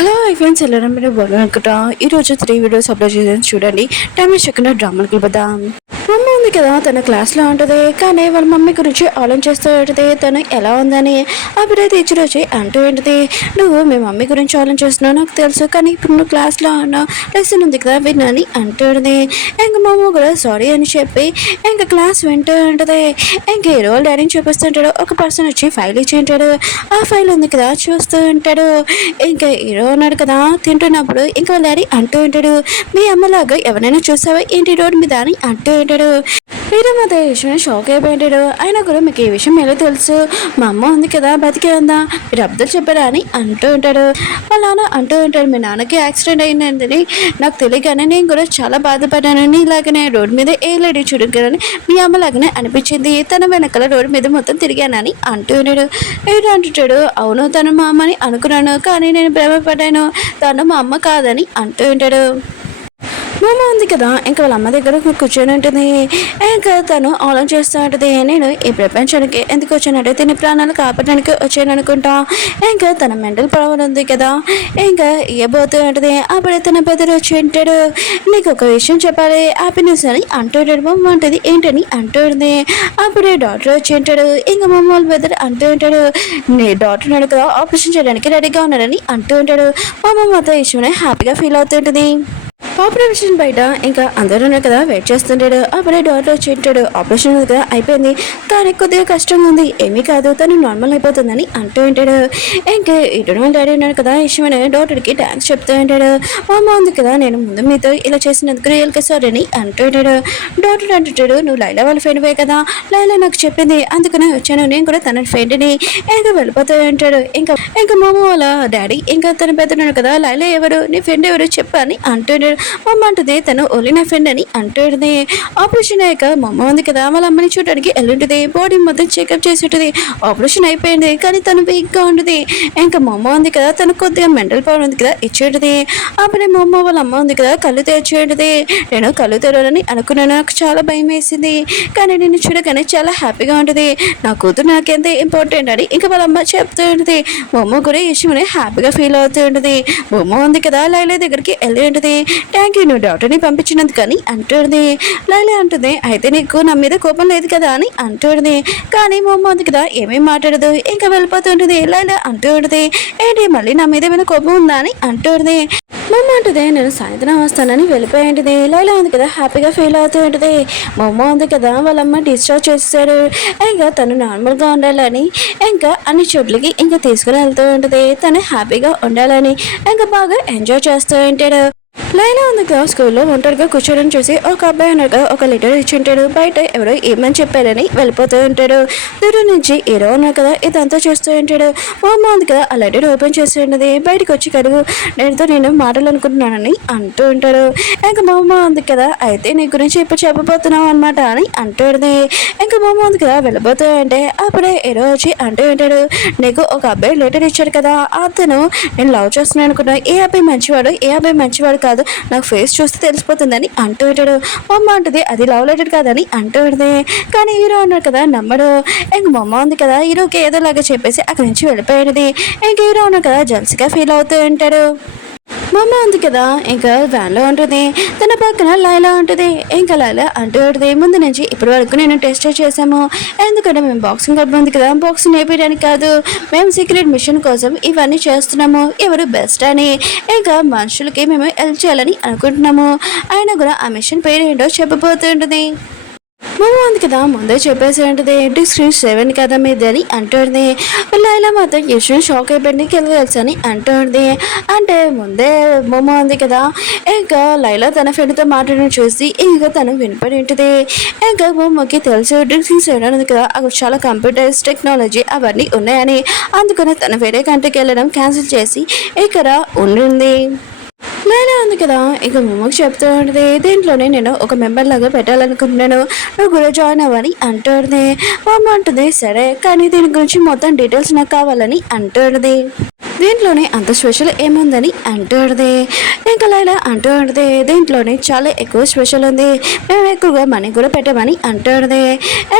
Hello friends ఎలా మీరు బాగుంటున్నా ఈరోజు 3 వీడియోస్ అప్లోడ్ చేసి చూడండి. టైం చెక్కిన డ్రామాకి వెళ్దాం. మమ్మ ఉంది కదా తన క్లాస్లో ఉంటుంది, కానీ వాళ్ళ మమ్మీ గురించి ఆలోచిస్తూ ఉంటుంది. తను ఎలా ఉందని అప్పుడే టీచర్ వచ్చి అంటూ ఉంటుంది, నువ్వు మీ మమ్మీ గురించి ఆలోచిస్తున్నావు నాకు తెలుసు, కానీ ఇప్పుడు నువ్వు క్లాస్లో ఉన్నావు, లెసన్ ఉంది కదా విన్నాని అంటుంది. ఇంక మమ్మ కూడా సారీ అని చెప్పి ఇంక క్లాస్ వింటూ ఉంటుంది. ఇంక హీరో డాడీని చూపిస్తుంటాడు. ఒక పర్సన్ వచ్చి ఫైల్ ఇచ్చి ఉంటాడు. ఆ ఫైల్ ఉంది కదా చూస్తూ ఉంటాడు. ఇంకా హీరో ఉన్నాడు కదా తింటున్నప్పుడు ఇంకా వాళ్ళ డాడీ అంటూ ఉంటాడు, మీ అమ్మలాగా ఎవరైనా చూసావా ఏంటి రోడ్డు మీద అని అంటూ ఉంటాడు. హీరో మాత్రం ఈ విషయం షాక్ అయిపోయాడు. అయినా కూడా మీకు ఈ విషయం ఎలా తెలుసు, మా అమ్మ ఉంది కదా బతికే ఉందా, మీరు అబ్దుల్ చెప్పారా అని అంటూ ఉంటాడు. వాళ్ళ నాన్న అంటూ ఉంటాడు, మీ నాన్నకి యాక్సిడెంట్ అయిందని నాకు తెలియగానే నేను కూడా చాలా బాధపడ్డాను, ఇలాగనే రోడ్డు మీద ఏ లేడీ చూడగానే మీ అమ్మలాగానే అనిపించింది, తన వెనకాల రోడ్డు మీద మొత్తం తిరిగానని అంటూ ఉన్నాడు. హీరో అంటుంటాడు, అవును తను మా అమ్మని అనుకున్నాను, కానీ నేను భ్రమపడ్డాను, తను మా అమ్మ కాదని అంటూ ఉంటాడు. మమ్మ ఉంది కదా ఇంకా వాళ్ళ అమ్మ దగ్గర కూర్చొని ఉంటుంది. ఇంకా తను ఆలోచిస్తూ ఉంటుంది, నేను ఈ ప్రపంచానికి ఎందుకు వచ్చానంటే తిని ప్రాణాలు కాపాడడానికి వచ్చాను అనుకుంటా. ఇంకా తన మెంటల్ పవర్ ఉంది కదా ఇంకా ఇవ్వబోతూ ఉంటుంది. అప్పుడే తన బెదరు వచ్చి ఉంటాడు, నీకు ఒక విషయం చెప్పాలి హ్యాపీనెస్ అని అంటుంటాడు. మమ్మ ఉంటుంది ఏంటని అంటుంది. అప్పుడే డాక్టర్ వచ్చి ఉంటాడు. ఇంకా మమ్మ వాళ్ళ బెదరు అంటూ ఉంటాడు, నీ డాక్టర్ నాడు కదా ఆపరేషన్ చేయడానికి రెడీగా ఉన్నాడని అంటూ ఉంటాడు. మమ్మ మొత్తం విషయమే హ్యాపీగా ఫీల్ అవుతుంటుంది. ఆపరేషన్ బయట ఇంకా అందరూ కదా వెయిట్ చేస్తుంటాడు. అప్పుడే డాక్టర్ వచ్చి ఉంటాడు, ఆపరేషన్ కదా అయిపోయింది, కానీ కొద్దిగా కష్టంగా ఉంది, ఏమీ కాదు తను నార్మల్ అయిపోతుందని అంటూ ఉంటాడు. ఇంకా ఇటు డాడీ ఉన్నాడు కదా ఇష్టమైన డాక్టర్కి థ్యాంక్స్ చెప్తూ ఉంటాడు. మా అమ్మ ఉంది కదా నేను ముందు మీతో ఇలా చేసినందుకు రియల్గా సారీ అని అంటూ ఉంటాడు. డాక్టర్ అంటుంటాడు, నువ్వు లైలా వాళ్ళ ఫ్రెండ్ వే కదా, లైలా నాకు చెప్పింది అందుకనే వచ్చాను, నేను కూడా తన ఫ్రెండ్ని. ఇంకా వెళ్ళిపోతూ ఉంటాడు. ఇంకా ఇంకా మా అమ్మ వాళ్ళ డాడీ ఇంకా తన పెద్దన్నాడు కదా, లైలా ఎవరు నీ ఫ్రెండ్ ఎవరు చెప్పని అంటుంటాడు. మమ్మ అంటుంది, తను ఓన్లీ నా ఫ్రెండ్ అని అంటుంది. ఆపరేషన్ అయ్యాక మమ్మ ఉంది కదా వాళ్ళ అమ్మని చూడడానికి వెళ్ళుంటుంది. బాడీ మొత్తం చెకప్ చేసి ఉంటుంది. ఆపరేషన్ అయిపోయింది కానీ తను వీక్గా ఉంటుంది. ఇంకా మమ్మ ఉంది కదా తను కొద్దిగా మెంటల్ పవర్ ఉంది కదా ఇచ్చి ఉంటుంది. అప్పుడే మమ్మ వాళ్ళ అమ్మ ఉంది కదా కళ్ళు తెచ్చి ఉంటుంది. నేను కళ్ళు తెరవాలని అనుకున్నాను, నాకు చాలా భయం వేసింది, కానీ నేను చూడగానే చాలా హ్యాపీగా ఉంటుంది, నా కూతురు నాకెంత ఇంపార్టెంట్ అని ఇంకా వాళ్ళ అమ్మ చెప్తూ ఉంటుంది. బొమ్మ కూడా ఈ విషయమని హ్యాపీగా ఫీల్ అవుతూ ఉంటుంది. బొమ్మ ఉంది కదా లైలా దగ్గరికి వెళ్ళి ఉంటుంది. థ్యాంక్ యూ నువ్వు డాక్టర్ని పంపించినందుకు కానీ అంటుంది. లైలా అంటుంది, అయితే నీకు నా మీద కోపం లేదు కదా అని అంటుంది. కానీ మమ్మ ఉంది కదా ఏమేమి మాట్లాడదు ఇంకా వెళ్ళిపోతుంటుంది. లైలా అంటూ ఉంటుంది, ఏంటి మళ్ళీ నా మీద ఏమైనా కోపం ఉందా అని అంటుంది. మమ్మ అంటుంది, నేను సాయంత్రం వస్తానని వెళ్ళిపోయింటుంది. లైలా ఉంది కదా హ్యాపీగా ఫీల్ అవుతూ ఉంటుంది. మమ్మ ఉంది కదా వాళ్ళమ్మ డిశ్చార్జ్ చేస్తాడు. ఇంకా తను నార్మల్గా ఉండాలని ఇంకా అన్ని చోట్లకి ఇంకా తీసుకుని వెళ్తూ ఉంటుంది. తను హ్యాపీగా ఉండాలని ఇంకా బాగా ఎంజాయ్ చేస్తూ ఉంటాడు. లైలా ఉంది కదా స్కూల్లో ఒంటరిగా కూర్చోడం చూసి ఒక అబ్బాయి అనగా ఒక లెటర్ ఇచ్చి ఉంటాడు. బయట ఎవరో ఏమని చెప్పారని వెళ్ళిపోతూ ఉంటాడు. దూరం నుంచి హీరో ఉన్నా కదా ఇదంతా చేస్తూ ఉంటాడు. మా అమ్మ ఉంది కదా ఆ లెటర్ ఓపెన్ చేస్తూ ఉంటుంది. బయటకు వచ్చి కడుగు నేను మాటలు అనుకుంటున్నానని అంటూ ఉంటాడు. ఇంకా మా అమ్మ ఉంది కదా అయితే నీ గురించి ఇప్పుడు చెప్పబోతున్నావు అనమాట అని అంటుంది. ఇంకా మా అమ్మ ఉంది కదా వెళ్ళబోతూ అంటే అప్పుడే హీరో వచ్చి అంటూ ఉంటాడు, నీకు ఒక అబ్బాయి లెటర్ ఇచ్చాడు కదా, అతను నేను లవ్ చేస్తున్నాను అనుకున్నా, ఏ అబ్బాయి మంచివాడు ఏ అబ్బాయి మంచివాడు కాదు, నాకు ఫేస్ చూస్తే తెలిసిపోతుందని అంటూ ఉంటాడు. మమ్మ అంటుంది, అది లవ్ లెటర్ కాదని అంటూ ఉంటుంది. కానీ హీరో ఉన్నాడు కదా నమ్మడు. ఇంక మమ్మ ఉంది కదా హీరోకి ఏదోలాగా చెప్పేసి అక్కడి నుంచి వెళ్ళిపోయినది. ఇంక హీరో ఉన్నాడు కదా జల్సీగా ఫీల్ అవుతూ ఉంటాడు. మమ్మ ఉంది కదా ఇంకా వ్యాన్లో ఉంటుంది. తన పక్కన లైలా ఉంటుంది. ఇంకా లైలా అంటూ ఉంటుంది, ముందు నుంచి ఇప్పటి వరకు నేను టెస్ట్ చేసాము, ఎందుకంటే మేము బాక్సింగ్ క్లబ్ ఉంది కదా బాక్సింగ్ నేర్పించడానికి కాదు, మేము సీక్రెట్ మిషన్ కోసం ఇవన్నీ చేస్తున్నాము, ఎవరు బెస్ట్ అని ఇంకా మనుషులకి మేము హెల్ప్ చేయాలని అనుకుంటున్నాము, అయినా కూడా ఆ మిషన్ పేరు ఏంటో చెప్పబోతుంటుంది. మమ్మ ఉంది కదా ముందే చెప్పేసి ఉంటుంది, డిస్క్రిప్ట్ 7 కదా మీది అని అంటుంది. లైలా మాత్రం యశ్వన్ షాక్ అయిపోయింది తెలుసు అని అంటుంది. అంటే ముందే మమ్మ ఉంది కదా ఇంకా లైలా తన ఫ్రెండ్తో మాట్లాడడం చూసి ఇంకా తను వినపడి ఉంటుంది. ఇంకా మమ్మకి తెలుసు డిస్క్రిప్ట్ 7 ఉంది కదా అక్కడ చాలా కంప్యూటర్స్ టెక్నాలజీ అవన్నీ ఉన్నాయని, అందుకని తను వేరే కంట్రీకి వెళ్ళడం క్యాన్సిల్ చేసి ఇక్కడ ఉండింది. లైలా ఉంది కదా ఇక మమ్మకి చెప్తూ ఉంటుంది, దీంట్లోనే నేను ఒక మెంబర్ లాగా పెట్టాలనుకుంటున్నాను, నువ్వు కూడా జాయిన్ అవ్వని అంటుంది. మమ్మ అంటుంది సరే, కానీ దీని గురించి మొత్తం డీటెయిల్స్ నాకు కావాలని అంటుంది. దీంట్లోనే అంత స్పెషల్ ఏముందని అంటూ ఉంటుంది. ఇంకా లైలా అంటూ ఉంటుంది దీంట్లోనే చాలా ఎక్కువ స్పెషల్ ఉంది, మేము ఎక్కువగా మనీ కూడా పెట్టమని అంటూ ఉంటుంది.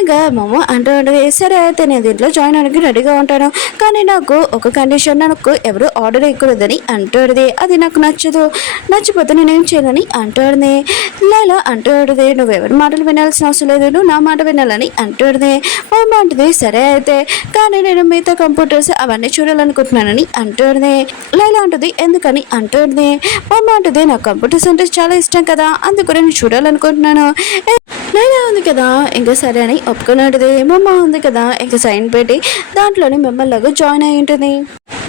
ఇంకా మమ్మ అంటూ ఉంటుంది సరే అయితే నేను దీంట్లో జాయిన్ అవ్వడానికి రెడీగా ఉంటాను, కానీ నాకు ఒక కండిషన్, నాకు ఎవరు ఆర్డర్ ఇవ్వకూడదని అంటూ ఉంటుంది. అది నాకు నచ్చదు, నచ్చిపోతే నేనేం చేయనని అంటూ ఉంటుంది. లైలా అంటూ ఉంటుంది నువ్వెవరి మాటలు వినాల్సిన అవసరం లేదు, నువ్వు నా మాట వినాలని అంటూ ఉంటుంది. మమ్మ అంటుంది సరే అయితే, కానీ నేను మిగతా కంప్యూటర్స్ అవన్నీ చూడాలనుకుంటున్నానని అంటుంది. లైలా అంటుంది ఎందుకని అంటుంది. మమ్మ అంటుంది నాకు కంప్యూటర్స్ అంటే చాలా ఇష్టం కదా, అందుకు నేను చూడాలనుకుంటున్నాను. లైలా ఉంది కదా ఇంకా సరే అని ఒప్పుకున్నట్టుది. మమ్మ ఉంది కదా ఇంకా సైన్ పెట్టి దాంట్లోనే మెమ్మల్లాగా జాయిన్ అయి ఉంటుంది.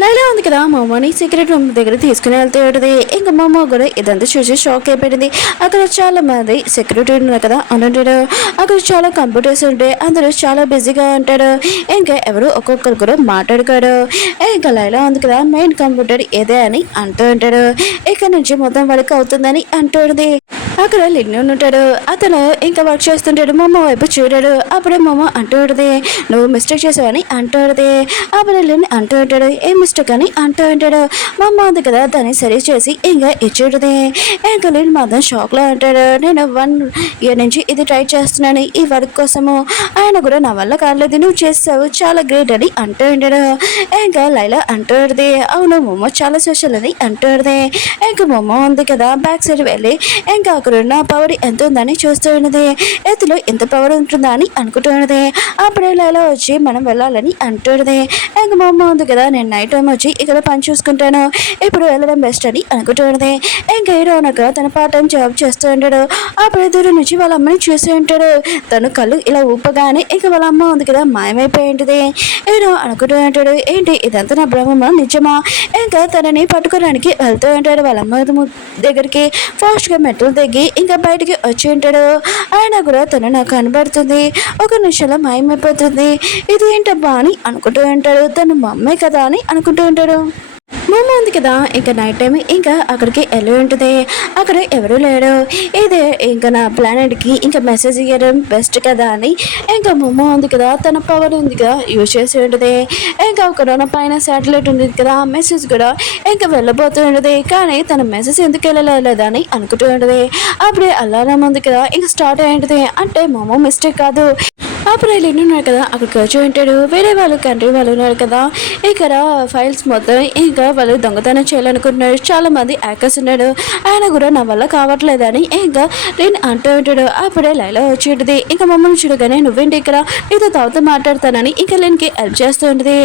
లైలా ఉంది కదా మమ్మని సీక్రెట్ రూమ్ దగ్గర తీసుకుని వెళ్తూ ఉంటుంది. ఇంకా మమ్మ కూడా ఇదంతా చూసి షాక్ అయిపోయింది. అక్కడ చాలా మంది సెక్యూరిటీ ఉన్నారు కదా ఉంటాడు, అక్కడ చాలా కంప్యూటర్స్ ఉంటాయి, అందరూ చాలా బిజీగా ఉంటాడు. ఇంకా ఎవరు ఒక్కొక్కరు కూడా మాట్లాడుకోడు. ఇంకా లైలా ఉంది కదా మెయిన్ కంప్యూటర్ ఏదే అని అంటూ ఉంటాడు. ఇక్కడ నుంచి మొత్తం వర్క్ అవుతుందని అంటుంది. అక్కడ లిన్ను ఉంటాడు, అతను ఇంకా వర్క్ చేస్తుంటాడు, మమ్మ వైపు చూడాడు. అప్పుడే మమ్మ అంటూ ఉంటుంది నువ్వు మిస్టేక్ చేసావని అంటూ ఉంటుంది. అప్పుడు లిన్ అంటూ ఉంటాడు ఏ మిస్టేక్ అని అంటూ ఉంటాడు. మమ్మ ఉంది కదా దాన్ని సరి చేసి ఇంకా ఇచ్చేటది. ఇంకా లిన్ మాత్రం షాక్లో అంటాడు నేను 1 year నుంచి ఇది ట్రై చేస్తున్నాను ఈ వర్క్ కోసము, ఆయన కూడా నా వల్ల కాలేదు, నువ్వు చేసావు చాలా గ్రేట్ అని అంటూ ఉంటాడు. ఇంకా లైలా అంటూ ఉంటుంది అవును మమ్మ చాలా స్పెషల్ అని అంటూ ఉంటుంది. ఇంకా మమ్మ ఉంది కదా బ్యాక్ సైడ్ వెళ్ళి ఇంకా అక్కడున్న పవర్ ఎంత ఉందని చూస్తూ ఉన్నది. ఎత్తులో ఎంత పవర్ ఉంటుందా అని అనుకుంటూ ఉన్నది. అప్పుడే లైలా వచ్చి మనం వెళ్ళాలని అంటున్నది. ఇంకా మా అమ్మ ఉంది కదా నేను నైట్ టైం వచ్చి ఇక్కడ పని చూసుకుంటాను, ఇప్పుడు వెళ్ళడం బెస్ట్ అని అనుకుంటూ ఉన్నది. ఇంకా హీరోనక తన పార్ట్ టైం జాబ్ చేస్తూ ఉంటాడు. అప్పుడే దూరం నుంచి వాళ్ళ అమ్మని చూస్తూ ఉంటాడు. తను కళ్ళు ఇలా ఊపగానే ఇంకా వాళ్ళ అమ్మ ఉంది కదా మాయమైపోయి ఉంటుంది. హీరో అనుకుంటూ ఉంటాడు ఏంటి ఇదంతా నా భ్రమమా నిజమా. ఇంకా తనని పట్టుకోవడానికి వెళ్తూ ఉంటాడు వాళ్ళ అమ్మ దగ్గరికి. ఫాస్ట్గా మెట్లు దిగి ఇంకా బయటికి వచ్చి ఉంటాడు. ఆయన కూడా తను నాకు కనబడుతుంది, ఒక నిమిషంలో మాయమైపోతుంది, ఇది ఏంటబ్బా అని అనుకుంటూ ఉంటాడు. తను మా అమ్మాయి కదా అని అనుకుంటూ ఉంటాడు. మమ్మ ఉంది కదా ఇంకా నైట్ టైం ఇంకా అక్కడికి వెళ్ళి ఉంటుంది. అక్కడ ఎవరు లేడు, ఇదే ఇంకా నా ప్లానెట్కి ఇంకా మెసేజ్ ఇవ్వడం బెస్ట్ కదా అని ఇంకా మమ్మ ఉంది కదా తన పవర్ ఉంది కదా యూజ్ చేసి ఉంటుంది. ఇంకా కరోనా పైన శాటిలైట్ ఉంది కదా మెసేజ్ కూడా ఇంకా వెళ్ళబోతూ ఉంటుంది. కానీ తన మెసేజ్ ఎందుకు వెళ్ళలేదని అనుకుంటూ ఉంటుంది. అప్పుడే అలారం ఉంది కదా ఇంకా స్టార్ట్ అయి ఉంటుంది. అంటే మమ్మ మిస్టేక్ కాదు. అప్పుడు లిన్ ఉన్నారు కదా అక్కడికి వచ్చి ఉంటాడు. వేరే వాళ్ళు కంట్రీ వాళ్ళు ఉన్నారు కదా ఇక్కడ ఫైల్స్ మొత్తం ఇంకా వాళ్ళు దొంగతనం చేయాలనుకుంటున్నారు, చాలా మంది హ్యాకర్స్ ఉన్నాడు, ఆయన కూడా నా వల్ల కావట్లేదని ఇంకా లిన్ అంటూ ఉంటాడు. అప్పుడే లైలా వచ్చి ఉంటుంది. ఇంకా మమ్మల్ని చూడగానే నువ్వేంటి ఇక్కడ నీతో తావుతూ మాట్లాడతానని ఇంకా లిన్కి హెల్ప్ చేస్తూ ఉంటుంది.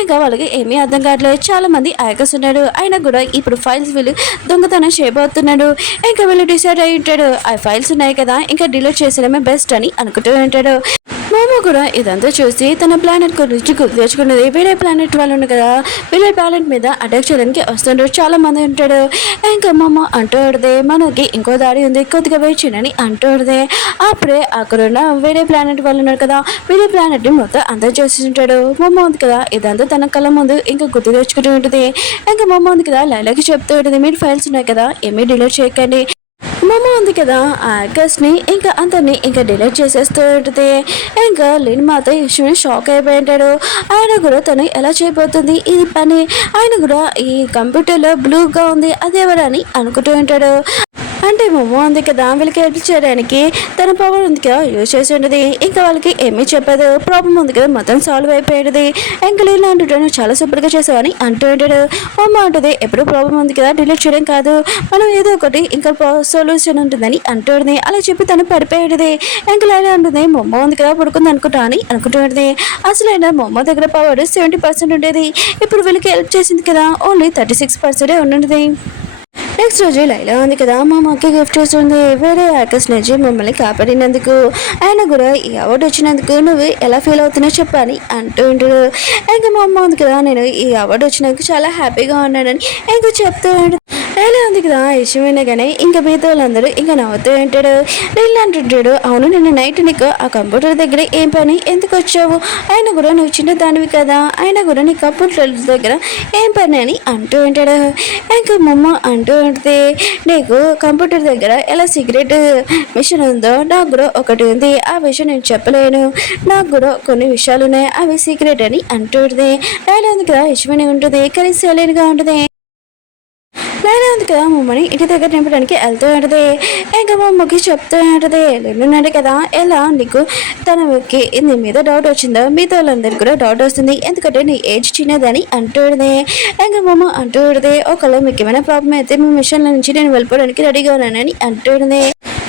ఇంకా వాళ్ళకి ఏమీ అర్థం కావట్లేదు, చాలా మంది హ్యాకర్స్ ఉన్నాడు, ఆయన కూడా ఇప్పుడు ఫైల్స్ వీళ్ళు దొంగతనం చేయబోతున్నాడు. ఇంకా వీళ్ళు డిసైడ్ అయి ఉంటాడు ఆ ఫైల్స్ ఉన్నాయి కదా ఇంకా డిలీట్ చేసడమే బెస్ట్ అని అనుకుంటూ ఉంటాడు. మోమో కూడా ఇదంతా చూసి తన ప్లానెట్ గురించి గుర్తు తెచ్చుకున్నది. వేరే ప్లానెట్ వాళ్ళు ఉన్నారు కదా వేరే ప్లానెట్ మీద అటాక్ చేయడానికి వస్తుంటారు, చాలా మంది ఉంటాడు. ఇంకా మమ్మ అంటూడదే మనకి ఇంకో దారి ఉంది కొద్దిగా వెయిట్ చేయని అంటూడదే. అప్పుడే అక్కడున్న వేరే ప్లానెట్ వాళ్ళు ఉన్నారు కదా వేరే ప్లానెట్ని మొత్తం అంతా చేసి ఉంటాడు. మమ్మ ఉంది కదా ఇదంతా తన కళ్ళ ముందు ఇంకా గుర్తు తెచ్చుకుంటూ ఉంటుంది. ఇంకా మమ్మ ఉంది కదా లైలాకి చెప్తూ ఉంటుంది మీరు ఫైల్స్ ఉన్నాయి కదా ఏమీ డిలీట్ చేయకండి. మమ్మ ఉంది కదా ఆ యాక్టర్స్ని ఇంకా అందరినీ ఇంకా డిలీట్ చేసేస్తూ ఉంటుంది. ఇంకా లిన్ మాత్రం ఇష్యూని షాక్ అయిపోయింటాడు. ఆయన కూడా తను ఎలా చేయబోతుంది ఈ పని, ఆయన కూడా ఈ కంప్యూటర్లో బ్లూగా ఉంది అదేవరని అనుకుంటూ ఉంటాడు. అంటే మమ్మ ఉంది కదా వీళ్ళకి హెల్ప్ చేయడానికి తన పవర్ ఉంది కదా యూజ్ చేసి ఉంటుంది. ఇంకా వాళ్ళకి ఏమీ చెప్పదు, ప్రాబ్లం ఉంది కదా మొత్తం సాల్వ్ అయిపోయేది. ఇంకా లీలా అంటుంటాను చాలా సూపర్గా చేసావని అంటూ ఉంటాడు. మమ్మ అంటుంది ఎప్పుడు ప్రాబ్లం ఉంది కదా డిలీట్ చేయడం కాదు, మనం ఏదో ఒకటి ఇంకా సొల్యూషన్ ఉంటుందని అంటుంది. అలా చెప్పి తను పడిపోయేది. ఇంకా లీలా అంటుంది మమ్మ ఉంది కదా పడుకుంది అనుకుంటా అని అనుకుంటుంది. అసలైన మమ్మ దగ్గర పవర్ 70% ఉండేది, ఇప్పుడు వీళ్ళకి హెల్ప్ చేసింది కదా ఓన్లీ 36% ఉండేది. నెక్స్ట్ రోజు లైలా ఉంది కదా మా అమ్మకి గిఫ్ట్ చేస్తుంది. వేరే యాక్టర్స్ నుంచి మమ్మల్ని కాపాడినందుకు, ఆయన కూడా ఈ అవార్డు వచ్చినందుకు నువ్వు ఎలా ఫీల్ అవుతున్నావు చెప్పని అంటూ ఉంటాడు. ఇంకా మా అమ్మ ఉంది కదా నేను ఈ అవార్డు వచ్చినందుకు చాలా హ్యాపీగా ఉన్నానని ఇంకా చెప్తూ ఎలా ఉంది కదా ఇష్టమైనా కానీ ఇంకా మిగతా వాళ్ళందరూ ఇంకా నవ్వుతూ ఉంటాడు. నీళ్ళు అంటుంటాడు, అవును నిన్న నైట్ నీకు ఆ కంప్యూటర్ దగ్గర ఏం పని, ఎందుకు వచ్చావు, అయినా కూడా నువ్వు చిన్న దానివి కదా, అయినా కూడా నీ కంప్యూటర్ దగ్గర ఏం పని అని అంటూ ఉంటాడు. ఇంకా మమ్మ అంటూ ఉంటుంది, నీకు కంప్యూటర్ దగ్గర ఎలా సిగరెట్ మిషన్ ఉందో నాకు కూడా ఒకటి ఉంది, ఆ విషయం నేను చెప్పలేను, నాకు కూడా కొన్ని విషయాలు ఉన్నాయి, అవి సీక్రెట్ అని అంటూ ఉంటుంది. ఎలా ఉంది కదా ఇష్టమని ఉంటుంది కానీ సైలెంట్గా ఉంటుంది. లైలా ఉంది కదా మమ్మని ఇంటి దగ్గర నింపడానికి వెళ్తూ ఉంటుంది. ఇంకా మమ్మకి చెప్తూ ఉంటుంది, లేనున్నాడు కదా ఎలా నీకు తనకి నీ మీద డౌట్ వచ్చిందో మిగతా వాళ్ళందరికీ కూడా డౌట్ వస్తుంది, ఎందుకంటే నీ ఏజ్ చిన్నదని అంటూ ఉంటుంది. ఇంకా మమ్మ అంటూ ఉంటుంది, ఒకవేళ మీకు ఏమైనా ప్రాబ్లం అయితే మీ మిషన్ల నుంచి నేను వెళ్ళిపోవడానికి రెడీగా ఉన్నానని అంటూ ఉంటుంది.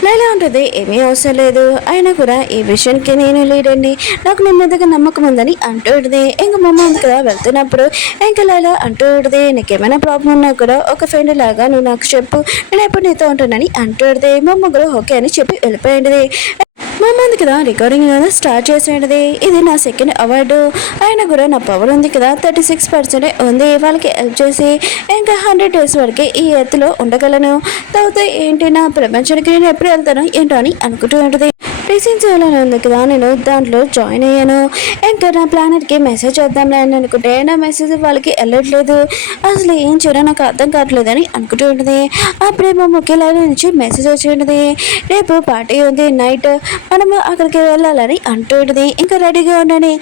లైలా ఉంటుంది, ఏమీ అవసరం లేదు, అయినా కూడా ఈ విషయానికి నేను లేడండి, నాకు నీ మీదగా నమ్మకం ఉందని అంటూ ఉంటుంది. ఇంకా మమ్మ ఉంది కదా వెళ్తున్నప్పుడు ఇంకా లైలా అంటూ ఉంటుంది, నీకేమైనా ప్రాబ్లం ఉన్నా కూడా ఒక ఫ్రెండ్ లాగా నువ్వు నాకు చెప్పు, నేను ఎప్పుడు నీతో ఉంటానని అంటూ ఉంటుంది. మమ్మ కూడా ఓకే అని చెప్పి వెళ్ళిపోయింది. మా మంది కదా రికార్డింగ్ స్టార్ట్ చేసేది, ఇది నా సెకండ్ అవార్డు, అయినా కూడా నా పవర్ ఉంది కదా 36% ఉంది, వాళ్ళకి హెల్ప్ చేసి ఇంకా 100 days వరకు ఈ ఎత్తులో ఉండగలను, తర్వాత ఏంటి నా ప్రపంచానికి నేను ఎప్పుడు వెళ్తాను ఏంటో అని అనుకుంటూ ఉంటుంది. రీసెంట్ చేయాలని ఉంది కదా నేను దాంట్లో జాయిన్ అయ్యాను, ఇంకా నా ప్లానర్కి మెసేజ్ చేద్దాంలే అని అనుకుంటే నా మెసేజ్ వాళ్ళకి వెళ్ళట్లేదు, అసలు ఏం చేయాలో నాకు అర్థం కావట్లేదు అని అనుకుంటూ ఉంటుంది. అప్పుడే మా ముఖ్యలాగా నుంచి మెసేజ్ వచ్చి ఉంటుంది, రేపు పార్టీ ఉంది నైట్, మనము అక్కడికి వెళ్ళాలని అంటూ ఉంటుంది, ఇంకా రెడీగా ఉండని.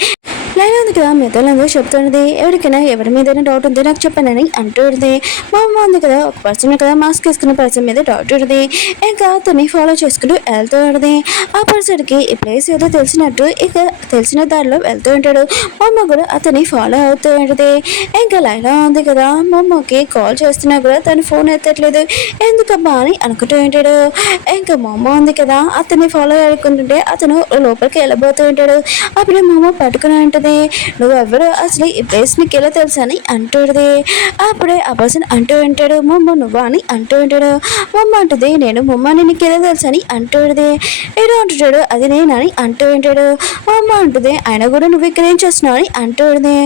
లైన్ ఉంది కదా మిగతాలందరూ చెప్తున్నది, ఎవరికైనా ఎవరి మీదైనా డౌట్ ఉంది నాకు చెప్పానని అంటూ ఉంటుంది. మా అమ్మ ఉంది కదా ఒక పర్సన్ కదా మాస్క్ వేసుకున్న పర్సన్ మీద డౌట్ ఉంటుంది, ఇంకా అతన్ని ఫాలో చేసుకుంటూ వెళ్తూ ఉంటుంది. ఆ పర్సన్కి ఈ ప్లేస్ ఏదో తెలిసినట్టు ఇక తెలిసిన దారిలో వెళ్తూ ఉంటాడు. మా అమ్మ కూడా అతన్ని ఫాలో అవుతూ ఉంటుంది. ఇంకా లైలా ఉంది కదా మా అమ్మకి కాల్ చేస్తున్నా కూడా తను ఫోన్ ఎత్తట్లేదు, ఎందుకబ్బా అని అనుకుంటూ ఉంటాడు. ఇంకా మా అమ్మ ఉంది కదా అతన్ని ఫాలో అయ్యుకుంటుంటే అతను లోపలికి వెళ్ళబోతూ ఉంటాడు. అప్పుడే మా అమ్మ పట్టుకుని ఉంటుంది, నువ్వెవరు అసలు ఈ ప్లేస్ నీకు ఎలా తెలుసా అని అంటుంది. అప్పుడే ఆ పర్సన్ అంటూ ఉంటాడు, మమ్మ నువ్వా అని అంటూ ఉంటాడు. మమ్మ అంటుంది, నేను మమ్మని నీకు ఎలా తెలుసు అని అంటుంది. ఏదో అంటుంటాడు, అది నేనని అంటూ ఉంటాడు. మమ్మ అంటుంది, ఆయన కూడా నువ్వు ఇక్కడ ఏం చేస్తున్నావు అని అంటుంది.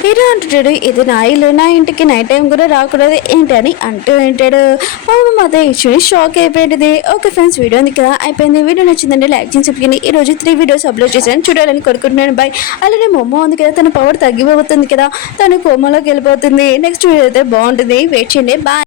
హీరో అంటుంటాడు, ఇది నా ఇల్లు, నా ఇంటికి నైట్ టైం కూడా రాకూడదు ఏంటని అంటూ ఉంటాడు. మా అమ్మ మాత్రం ఇచ్చి షాక్ అయిపోయింది. ఓకే ఫ్రెండ్స్, వీడియో ఉంది కదా అయిపోయింది. వీడియో నచ్చిందండి లైక్ చేసి చెప్పి ఈరోజు 3 వీడియోస్ అప్లోడ్ చేశాను, చూడాలని కోరుకుంటున్నాను. బాయ్. అలానే మా అమ్మ ఉంది కదా తన పవర్ తగ్గిపోతుంది కదా, తను కోమలోకి వెళ్ళిపోతుంది. నెక్స్ట్ వీడియో అయితే బాగుంటుంది, వెయిట్ చేయండి. బాయ్.